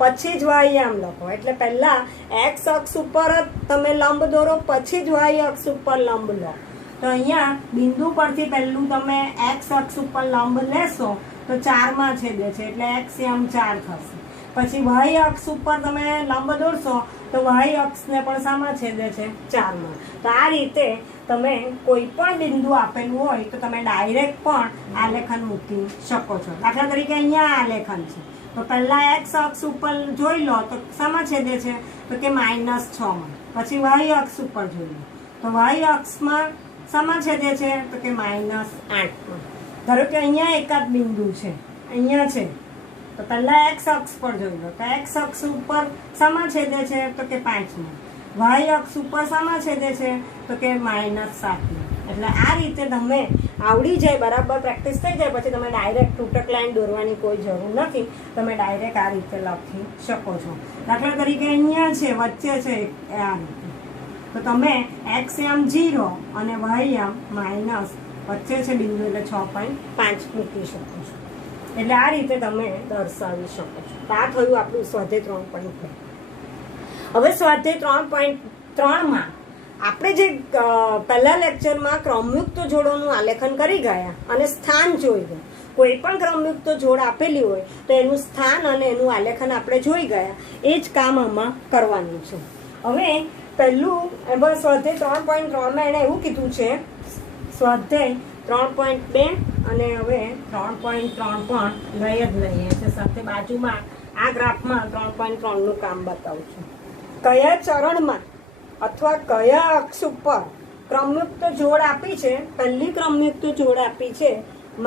પછી જ વાય આમ લખો. એટલે પહેલા એક્સ અક્ષ ઉપર જ તમે લંબ દોરો પછી જ વાય અક્ષ ઉપર લંબ લો. તો અહીંયા બિંદુ પરથી પહેલું તમે એક્સ અક્ષ ઉપર લંબ લેશો તો 4માં છેદે છે એટલે એક્સ એમ 4 થશે. પછી વાય અક્ષ ઉપર તમે લંબ દોરશો તો વાય અક્ષને પણ શામાં છેદે છે 4માં. તો આ રીતે તમે કોઈ પણ બિંદુ આપેલું હોય તો તમે ડાયરેક્ટ પણ આલેખન મૂકી શકો છો. દાખલા તરીકે અહીંયા આલેખન છે તો પહેલા એક્સ અક્ષ ઉપર જોઈ લો તો શામાં છેદે છે તો કે -6માં. પછી વાય અક્ષ ઉપર જોઈ લો તો વાય અક્ષમાં શામાં છેદે છે તો કે -8માં. ધારો કે અહીંયા એકાદ બિંદુ છે, અહીંયા છે તો પહેલા એક્સ અક્ષ પર જોઈ લો તો એક્સ અક્ષ ઉપર શામાં છેદે છે તો કે 5માં. વાય અક્ષ ઉપર શામાં છેદે છે તો કે -7માં. એટલે આ રીતે તમે આવડી જાય બરાબર પ્રેક્ટિસ થઈ જાય પછી તમે ડાયરેક્ટ તૂટક લાઈન દોરવાની કોઈ જરૂર નથી. તમે ડાયરેક્ટ આ રીતે લખી શકો છો. દાખલા તરીકે અહીંયા છે વચ્ચે છે આ રીતે તો તમે એક્સ એમ 0 અને વાય એમ માઇનસ વચ્ચે છે બિંદુ એટલે 6.5 મૂકી શકો છો. એટલે આ રીતે તમે દર્શાવી શકો છો. તો આ થયું આપણું સ્વાધ્યાય 3.2. હવે સ્વાધ્યાય 3.3માં આપણે જે પહેલા લેક્ચરમાં ક્રમયુક્ત જોડોનું આલેખન કરી ગયા અને સ્થાન જોઈ ગયા. કોઈ પણ ક્રમયુક્ત જોડ આપેલી હોય તો એનું સ્થાન અને એનું આલેખન આપણે જોઈ ગયા. એ જ કામ આમાં કરવાનું છે. હવે પહેલું સ્વાધ્યાય 3.3માં એણે એવું કીધું છે સ્વાધ્યાય 3.2 અને હવે 3.3 પણ લઈ જ લઈએ છે સાથે બાજુમાં આ ગ્રાફમાં 3.3નું કામ બતાવું છું. કયા ચરણમાં અથવા કયા અક્ષ ઉપર ક્રમયુક્ત જોડ આપી છે. પહેલી ક્રમયુક્ત જોડ આપી છે -2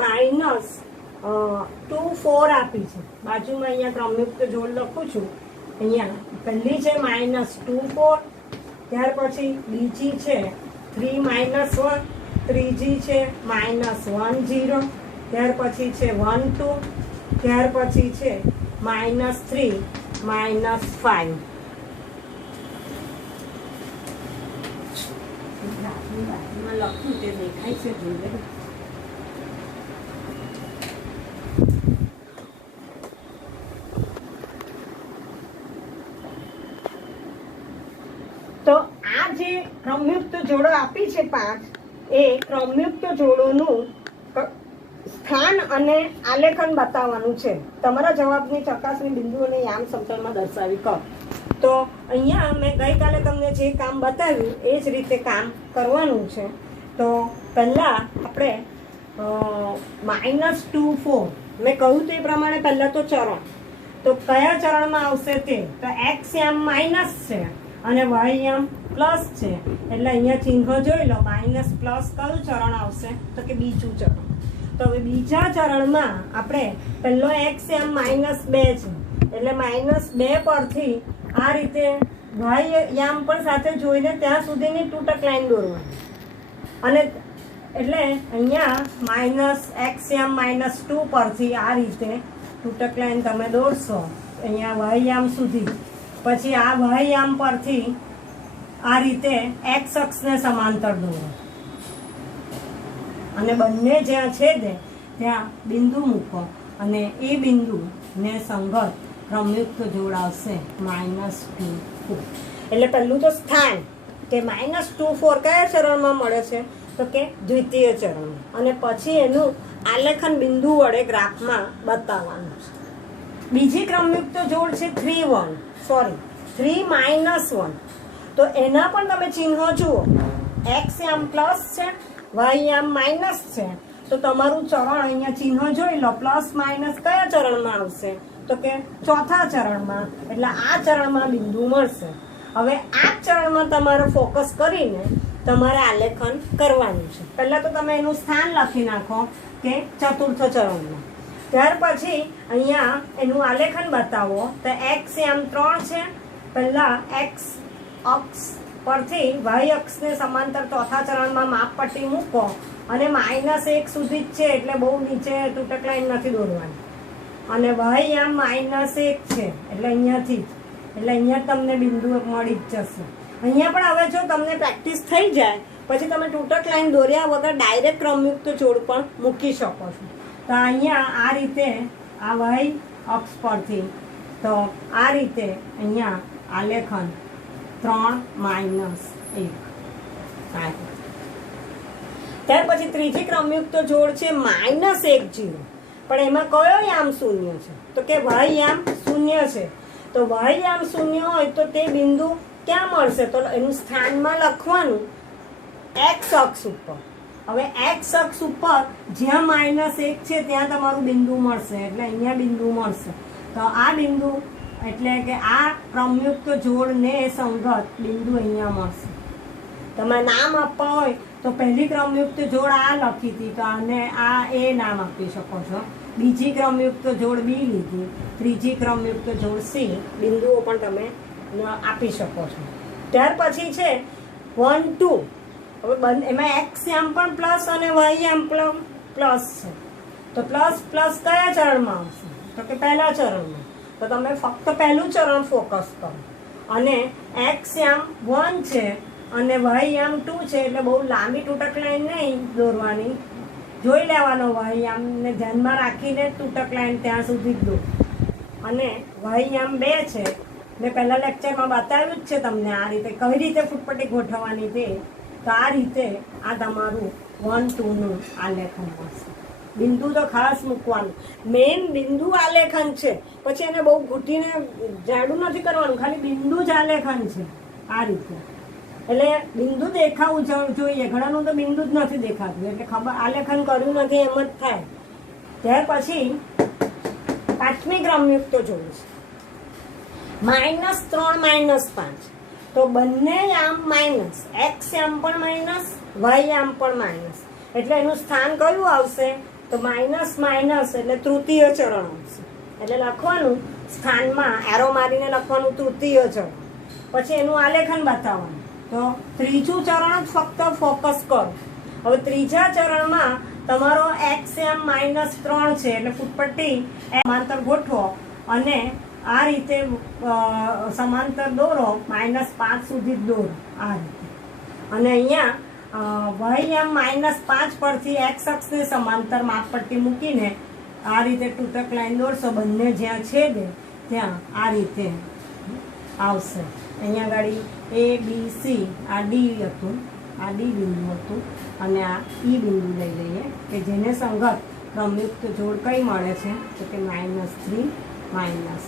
4 આપી છે. બાજુમાં અહીંયા ક્રમયુક્ત જોડ લખું છું. અહીંયા પહેલી છે -2 4, ત્યાર પછી બીજી છે 3 -1, ત્રીજી છે -1 0, ત્યાર પછી છે 1 2, ત્યાર પછી છે -3 -5. લખ્યું તે દેખાય છે જોઈએ. તો આ જે ક્રમયુક્ત જોડો આપી છે 5 એ ક્રમયુક્ત જોડોનું સ્થાન અને આલેખન બતાવવાનું છે. તમારા જવાબની ચકાસણી બિંદુઓને યામ સમતલમાં દર્શાવી કરો. તો અહીંયા મેં ગઈકાલે તમને જે કામ બતાવ્યું એ જ રીતે કામ કરવાનું છે. તો પહેલાં આપણે -2 4 મેં કહ્યું તે પ્રમાણે પહેલાં તો ચરણ. તો કયા ચરણમાં આવશે તે તો એક્સ એમ માઇનસ છે અને વાય એમ પ્લસ છે. એટલે અહીંયા ચિહ્ન જોઈ લો માઇનસ પ્લસ કયું ચરણ આવશે તો કે બીજું ચરણ. તો હવે બીજા ચરણમાં આપણે પહેલો એક્સ એમ -2 છે એટલે -2 પરથી આ રીતે વાય યામ પણ સાથે જોઈને ત્યાં સુધીની તૂટક લાઈન દોરવાની. અને એટલે અહીંયા -2 પરથી આ રીતે તૂટક લાઈન તમે દોરશો અહીંયા વાય યામ સુધી. પછી આ વાય યામ પરથી આ રીતે એક્સ અક્ષને સમાંતર દોરો અને બંને જ્યાં છેદે ત્યાં બિંદુ મૂકો અને એ બિંદુને સંગત ક્રમયુક્ત જોડ આવશે -2 4. એટલે પહેલું તો સ્થાન કે -2 4 કયા ચરણમાં મળે છે તો કે દ્વિતીય ચરણમાં, અને પછી એનું આલેખન બિંદુ વડે ગ્રાફમાં બતાવવાનું છે. બીજી ક્રમયુક્ત જોડ છે 3 -1, તો એના પણ તમે ચિહ્નો જુઓ, x આમ પ્લસ છે, y આમ માઇનસ છે, તો તમારું ચરણ અહીંયા ચિહ્ન જોઈ લો, પ્લસ માઇનસ કયા ચરણમાં આવશે તો કે ચોથા ચરણમાં, એટલે આ ચરણમાં બિંદુ મળશે. હવે આ ચરણમાં તમારે ફોકસ કરીને તમારે આલેખન કરવાનું છે. પહેલા તો તમે એનું સ્થાન લખી નાખો કે ચતુર્થ ચરણમાં, ત્યાર પછી અહીંયા એનું આલેખન બતાવો. તો x આમ 3 છે, પહેલા x અક્ષ પરથી y અક્ષને સમાંતર ચોથા ચરણમાં માપપટ્ટી મૂકો અને -1 સુધી જ છે, એટલે બહુ નીચે તૂટક લાઈન નથી દોરવાની. અને y આમ -1 છે, એટલે અહીંયાથી એટલે અહીંયા તમને બિંદુ મળી જ જશે. અહીંયા પણ હવે જો તમને પ્રેક્ટિસ થઈ જાય પછી તમે તૂટક લાઈન દોર્યા વગર ડાયરેક્ટ ક્રમયુક્ત જોડ પણ મૂકી શકો છો. તો અહીંયા આ રીતે આ y અક્ષ પરથી તો આ રીતે અહીંયા આલેખન 3 -1. ત્યાર પછી ત્રીજી ક્રમયુક્ત જોડ છે -1 0, પણ એમાં કયો યામ શૂન્ય છે તો કે y યામ શૂન્ય છે. તો y યામ શૂન્ય હોય તો તે બિંદુ ક્યાં મળશે તો એનું સ્થાનમાં લખવાનું x અક્ષ ઉપર. હવે x અક્ષ ઉપર જ્યાં -1 છે ત્યાં તમારું બિંદુ મળશે, એટલે અહીંયા બિંદુ મળશે. તો આ બિંદુ એટલે કે આ ક્રમયુક્ત જોડને સંગત બિંદુ અહીંયા મળશે. તમારે નામ આપવા હોય તો પહેલી ક્રમયુક્ત જોડ આ લખી હતી, તો આને આ એ નામ આપી શકો છો. બીજી ક્રમયુક્ત જોડ બી લીધી, ત્રીજી ક્રમયુક્ત જોડ સી, બિંદુઓ પણ તમે આપી શકો છો. ત્યાર પછી છે 1 2. હવે એમાં x આમ પણ પ્લસ અને y આમ પ્લસ છે, તો પ્લસ પ્લસ કયા ચરણમાં આવશે તો કે પહેલા ચરણમાં. તો તમે ફક્ત પહેલું ચરણ ફોકસ કરો, અને x આમ 1 છે અને y આમ 2 છે, એટલે બહુ લાંબી તૂટક લાઈન નહીં દોરવાની, જોઈ લેવાનો y આમને ધ્યાનમાં રાખીને તૂટક લાઈન ત્યાં સુધી જ દોર. અને y આમ 2 છે, મેં પહેલા લેક્ચરમાં બતાવ્યું જ છે તમને આ રીતે કઈ રીતે ફૂટપટ્ટી ગોઠવવાની તે. તો આ રીતે આ તમારું 1 2 નું આલેખન મળશે. બિંદુ તો ખાસ મૂકવાનું, મેઇન બિંદુ આલેખન છે, પછી એને બહુ ઘૂંટીને જાડું નથી કરવાનું, ખાલી બિંદુ જ આલેખન છે આ રીતે. એટલે બિંદુ દેખાવું જોઈએ, ઘણાનું તો બિંદુ જ નથી દેખાતું, એટલે ખબર આલેખન કર્યું નથી એમ જ થાય. ત્યાર પછી પાંચમી ક્રમયુક્ત જોડ છે -3 -5. તો બંને આમ માઇનસ, x આમ પણ માઇનસ, y આમ પણ માઇનસ, એટલે એનું સ્થાન કયું આવશે તો માઇનસ માઇનસ એટલે તૃતીય ચરણ આવશે. એટલે લખવાનું સ્થાનમાં એરો મારીને લખવાનું તૃતીય ચરણ. પછી એનું આલેખન બતાવવાનું. તો ત્રીજું ચરણ જ ફક્ત ફોકસ કરો. હવે ત્રીજા ચરણમાં તમારો x આમ -3 છે, એટલે ફૂટપટ્ટી સમાંતર ગોઠવો અને આ રીતે સમાંતર દોરો, -5 સુધી જ દોરો આ રીતે. અને અહીંયા y આમ -5 પરથી x અક્ષને સમાંતર માપપટ્ટી મૂકીને આ રીતે તૂટક લાઈન દોરશો, બંને જ્યાં છેદે ત્યાં આ રીતે આવશે. અહીંયા ગાડી a b c, આ d હતું, આ d બિંદુ હતું, અને આ e બિંદુ લઈ લઈએ કે જેને સંગત ક્રમયુક્ત જોડ કઈ મળે છે તો કે -3 -5.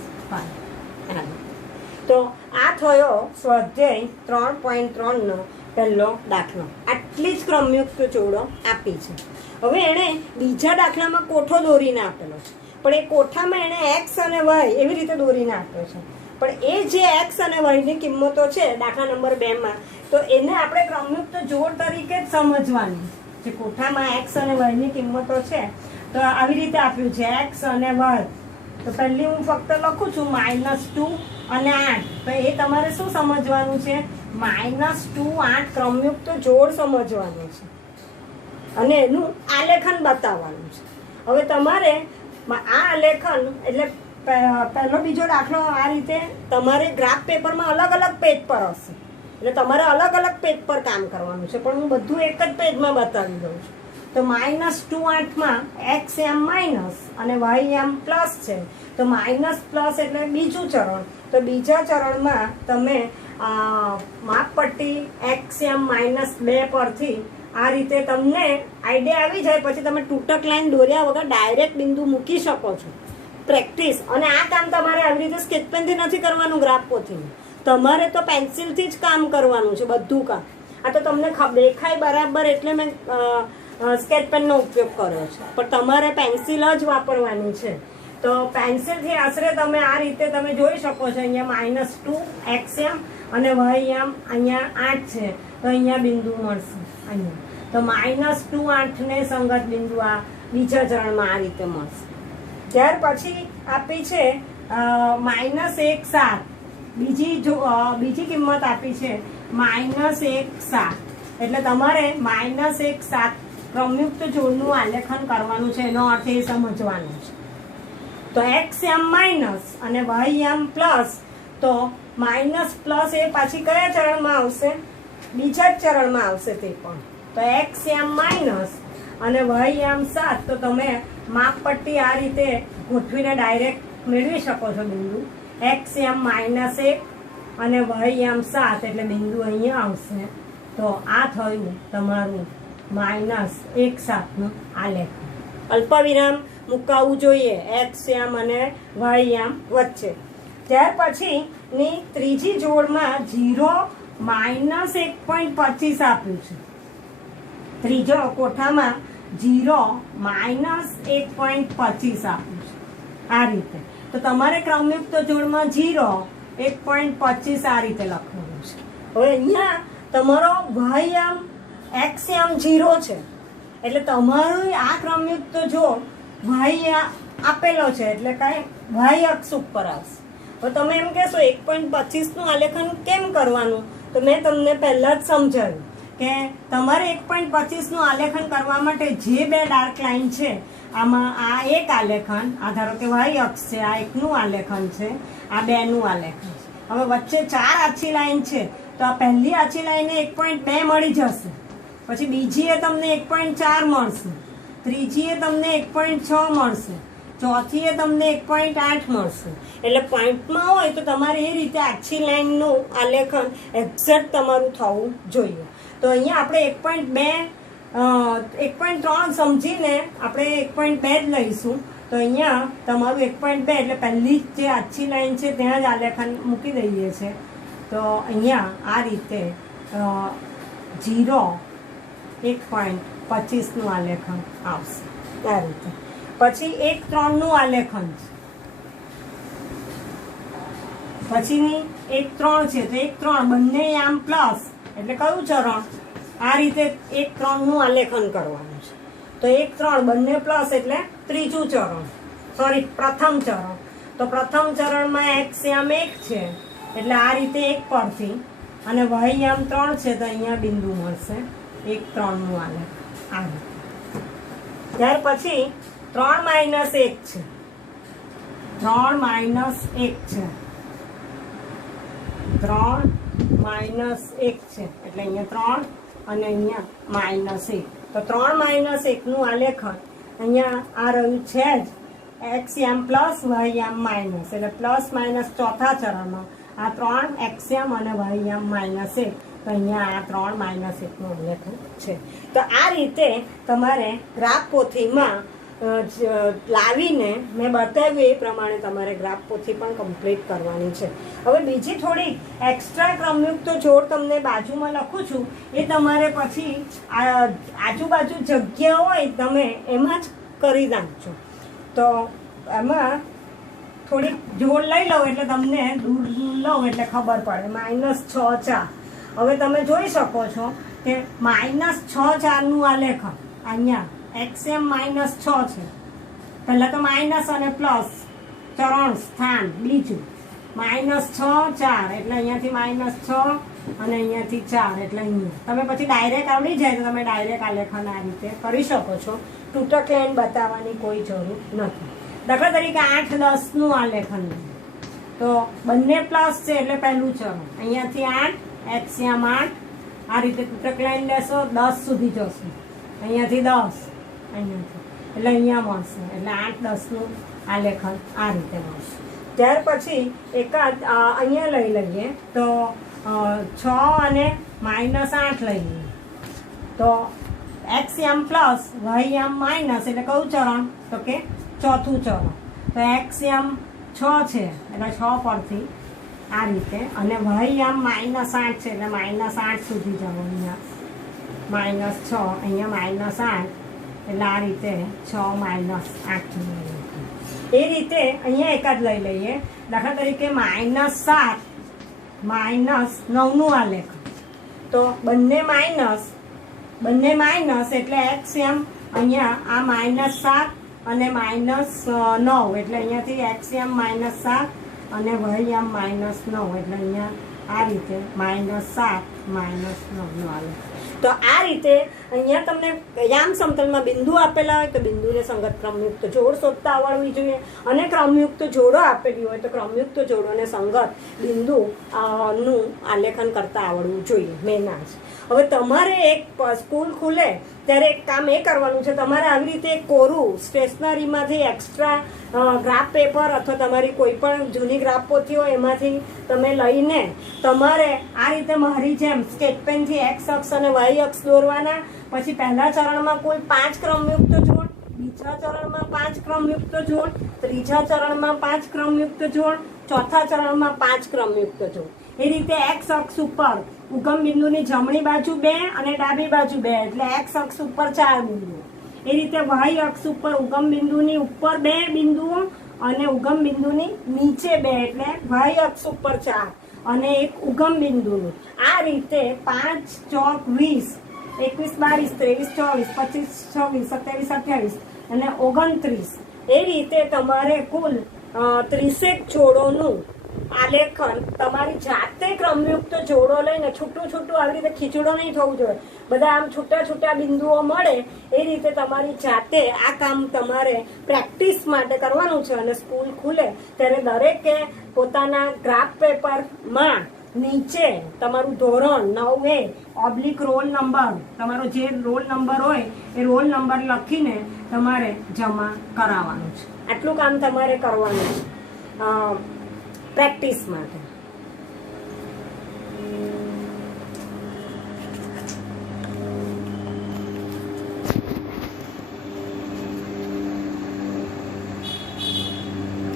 તો આ થયો સ્વાધ્યાય 3.3 નો પહેલો દાખલો. આટલી જ ક્રમયુક્ત જોડો આપી છે. હવે એણે બીજા દાખલામાં કોઠો દોરીને આપેલો છે, પણ એ કોઠામાં એણે x અને y એવી રીતે દોરીને આપ્યો છે. પણ એ જે x અને y ની કિંમતો છે દાખલા નંબર 2 માં, તો એને આપણે ક્રમયુક્ત જોડ તરીકે જ સમજવાની. જે કોઠામાં x અને y ની કિંમતો છે તો આવી રીતે આપ્યું છે x અને y. તો પહેલી હું ફક્ત લખું છું -2 અને 8. તો એ તમારે શું સમજવાનું છે -2 8 ક્રમયુક્ત જોડ સમજવાનું છે અને એનું આલેખન બતાવવાનું છે. હવે તમારે આ આલેખન એટલે પહેલો બીજો દાખલો આ રીતે તમારે ગ્રાફ પેપરમાં અલગ અલગ પેજ પર હશે, એટલે તમારે અલગ અલગ પેજ પર કામ કરવાનું છે, પણ હું બધું એક જ પેજમાં બતાવી દઉં છું. તો -2 8માં એક્સ એમ માઇનસ અને વાય એમ પ્લસ છે, તો માઇનસ પ્લસ એટલે બીજું ચરણ. તો બીજા ચરણમાં તમે માપપટ્ટી એક્સ એમ -2 પરથી આ રીતે તમને આઈડિયા આવી જાય, પછી તમે તૂટક લાઈન દોર્યા વગર ડાયરેક્ટ બિંદુ મૂકી શકો છો. પ્રેક્ટિસ. અને આ કામ તમારે આવી રીતે સ્કેચ પેનથી નથી કરવાનું, ગ્રાફ પોથી. તમારે તો પેન્સિલથી જ કામ કરવાનું છે બધું કામ. આ તો તમને દેખાય બરાબર એટલે મેં સ્કેચ પેનનો ઉપયોગ કર્યો છે, પણ તમારે પેન્સિલ જ વાપરવાની છે. તો પેન્સિલથી આશરે તમે આ રીતે તમે જોઈ શકો છો. અહીંયા -2 એક્સ એમ અને વાય એમ અહીંયા 8 છે, તો અહીંયા બિંદુ મળશે અહીંયા. તો -2 8 ને સંગત બિંદુ આ બીજા ચરણમાં આ રીતે મળશે. ત્યાર પછી આપી છે -1 7, બીજી કિંમત આપી છે -1 7. એટલે તમારે -1 7 ક્રમયુક્ત જોડનું આલેખન કરવાનું છે, એનો અર્થ એ સમજવાનો છે. તો એક્સ એમ માઇનસ અને વાય એમ પ્લસ, તો માઇનસ પ્લસ એ પાછી કયા ચરણમાં આવશે? બીજા જ ચરણમાં આવશે તે પણ. તો એક્સ એમ માઇનસ અને વાય એમ 7, તો તમે માપપટ્ટી આ રીતે ગોઠવીને ડાયરેક્ટ મેળવી શકો છો બિંદુ. એક્સ એમ -1 અને વાય એમ 7 એટલે બિંદુ અહીંયા આવશે. તો આ થયું તમારું -1 7 નું આલેખ. અલ્પવિરામ મુકાવવું જોઈએ એક્સ એમ અને વાય એમ વચ્ચે. ત્યાર પછીની ત્રીજી જોડમાં 0 -1.25 આપ્યું છે. ત્રીજો કોઠામાં 0 -1.25 આપ્યું છે આ રીતે. તો તમારે ક્રમયુક્ત જોડમાં 0 1.25 આ રીતે લખવાનું છે. હવે અહીંયા તમારો વાય એમ એક્સ એમ 0 છે, એટલે તમારું આ ક્રમયુક્ત જોડ વાય આપેલો છે, એટલે કાંઈ વાય અક્ષ ઉપર આવશે. હવે તમે એમ કહેશો 1.25 નું આલેખન કેમ કરવાનું? તો મેં તમને પહેલા જ સમજાવ્યું કે તમારે 1.25 નું આલેખન કરવા માટે જે બે ડાર્ક લાઈન છે, આમાં આ એક આલેખન, આ ધારો કે વાય અક્ષ છે, આ એકનું આલેખન છે, આ બેનું આલેખન છે. હવે વચ્ચે 4 આછી લાઈન છે, તો આ પહેલી આછી લાઈને 1.2 મળી જશે, પછી બીજી એ તમને 1.4 મળશે, ત્રીજી એ તમને 1.6 મળશે, ચોથી એ તમને 1.8 મળશે. એટલે પોઈન્ટમાં હોય તો તમારે એ રીતે આછી લાઈનનું આલેખન એક્ઝેક્ટ તમારું થવું જોઈએ. તો અહીંયા આપણે 1.3 સમજીને આપણે 1.2 જ લઈશું. તો અહીંયા તમારું 1.2 એટલે પહેલી જે આછી લાઈન છે ત્યાં જ આલેખન મૂકી દઈએ છે. તો અહીંયા આ રીતે 0 1.25 નું આલેખન આવશે આ રીતે. પછી 1.3 નું આલેખન છે. પછીની 1.3 છે, તો 1.3 બંને આમ પ્લસ એટલે કયું ચરણ? આ રીતે 1.3 નું આલેખન કરવાનું છે. તો 1.3 બંને પ્લસ એટલે ત્રીજું ચરણ, સોરી પ્રથમ ચરણ. તો પ્રથમ ચરણમાં એક્સ એમ 1 છે, એટલે આ રીતે 1 પરથી, અને વાય એમ 3 છે, તો અહીંયા બિંદુ મળશે 1.3 નું આલેખ આ રીતે. ત્યાર પછી 3 - 1 છે, 3 - 1 છે, 3 - 1 છે, એટલે અહીંયા 3 અને અહીંયા -1. તો 3 - 1 નું આલેખન અહીંયા આ રહ્યું છે જ એક્સ એમ પ્લસ વાય એમ માઇનસ, એટલે પ્લસ માઇનસ ચોથા ચરણમાં આ 3 એક્સ એમ અને વાય એમ -1. તો અહીંયા આ 3 - 1 નું આલેખન છે. તો આ રીતે તમારે ગ્રાફ પોથીમાં લાવીને મેં બતાવ્યું એ પ્રમાણે તમારે ગ્રાફ પોથી પણ કમ્પ્લીટ કરવાની છે. હવે બીજી થોડી એક્સ્ટ્રા ક્રમયુક્ત જોડ તમને બાજુમાં લખું છું, એ તમારે પછી આજુબાજુ જગ્યા હોય તમે એમાં જ કરી નાખજો. તો એમાં થોડીક જોડ લઈ લો એટલે તમને દૂર લો એટલે ખબર પડે. -6 4. હવે તમે જોઈ શકો છો કે -6 4 નું આલેખન અહીંયા એક્સ એમ -6 છે. પહેલા તો માઇનસ અને પ્લસ ચરણ સ્થાન બીજું -6 4 એટલે અહીંયાથી -6 અને અહીંયાથી 4 એટલે અહીંયા તમે પછી ડાયરેક્ટ આવડી જાય તો તમે ડાયરેક્ટ આલેખન આ રીતે કરી શકો છો. તૂટક લાઈન બતાવવાની કોઈ જરૂર નથી. દાખલા તરીકે 8 10 નું આલેખન, તો બંને પ્લસ છે એટલે પહેલું ચરણ અહીંયાથી 8 એક્સ એમ 8 આ રીતે તૂટક લાઈન લેશો 10 સુધી જશો. અહીંયાથી 10, અહીંયાથી એટલે અહીંયા મળશે. એટલે 8, 10નું આલેખન આ રીતે મળશે. ત્યાર પછી એકાદ અહીંયા લઈ લઈએ તો 6 અને -8 લઈ લઈએ તો xm પ્લસ ym માઇનસ એટલે કયું ચરણ? તો કે ચોથું ચરણ. તો xm 6 છે એટલે 6 પરથી આ રીતે, અને ym -8 છે એટલે -8 સુધી જવું. અહીંયા -6, અહીંયા -8 એટલે આ રીતે 6 -8 એ રીતે અહીંયા એકાદ લઈ લઈએ. દાખલા તરીકે -7 -9નું આલેખ. તો બંને માઇનસ એટલે xm અહીંયા આ -7 અને -9 એટલે અહીંયાથી xm -7 અને ym -9 એટલે અહીંયા આ રીતે -7 -9નું આલેખ. તો આ રીતે અહીંયા તમને યામ સમતલમાં બિંદુ આપેલા હોય તો બિંદુને સંગત ક્રમયુક્ત જોડ શોધતા આવડવી જોઈએ, અને ક્રમયુક્ત જોડો આપેલી હોય તો ક્રમયુક્ત જોડો અને સંગત બિંદુ નું આલેખન કરતા આવડવું જોઈએ. મેના જ હવે તમારે એક સ્કૂલ ખુલે ત્યારે એક કામ એ કરવાનું છે, તમારે આવી રીતે કોરું સ્ટેશનરીમાંથી એક્સ્ટ્રા ગ્રાફ પેપર અથવા તમારી કોઈ પણ જૂની ગ્રાફ પોથી હોય એમાંથી તમે લઈને તમારે આ રીતે મારી જેમ સ્કેચ પેનથી એક્સ અક્ષ અને વાય અક્ષ દોરવાના. પછી પહેલા ચરણમાં કુલ 5 ક્રમયુક્ત જોડ, બીજા ચરણમાં 5 ક્રમયુક્ત જોડ, ત્રીજા ચરણમાં 5 ક્રમયુક્ત જોડ, ચોથા ચરણમાં 5 ક્રમયુક્ત જોડ. એ રીતે એક્સ અક્ષ ઉપર ઉગમ બિંદુની જમણી બાજુ 2 અને ડાબી બાજુ 2 એટલે એક્સ અક્ષ ઉપર 4 બિંદુઓ. એ રીતે વાય અક્ષ ઉપર ઉગમ બિંદુની ઉપર 2 બિંદુઓ અને ઉગમ બિંદુની નીચે 2 એટલે વાય અક્ષ ઉપર 4 અને એક ઉગમ બિંદુનું. આ રીતે 5 ચોક 20, 21, 22, 23, 24, 25, 26, 27, 28 અને 29. એ રીતે તમારે કુલ 30 જોડોનું આલેખન તમારી જાતે ક્રમયુક્ત જોડો લઈને છૂટું આવી રીતે ખીચડો નહીં થવું જોઈએ, બધા આમ છૂટા બિંદુઓ મળે એ રીતે તમારી જાતે આ કામ તમારે પ્રેક્ટિસ માટે કરવાનું છે. અને સ્કૂલ ખુલે ત્યારે દરેકે પોતાના ગ્રાફ પેપરમાં નીચે તમારું ધોરણ 9A ઓબ્લિક રોલ નંબર, તમારો જે રોલ નંબર હોય એ રોલ નંબર લખીને તમારે જમા કરાવવાનું છે. આટલું કામ તમારે કરવાનું છે પ્રેક્ટિસ માટે.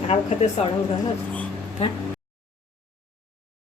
આ વખતે સળંગ ગયો.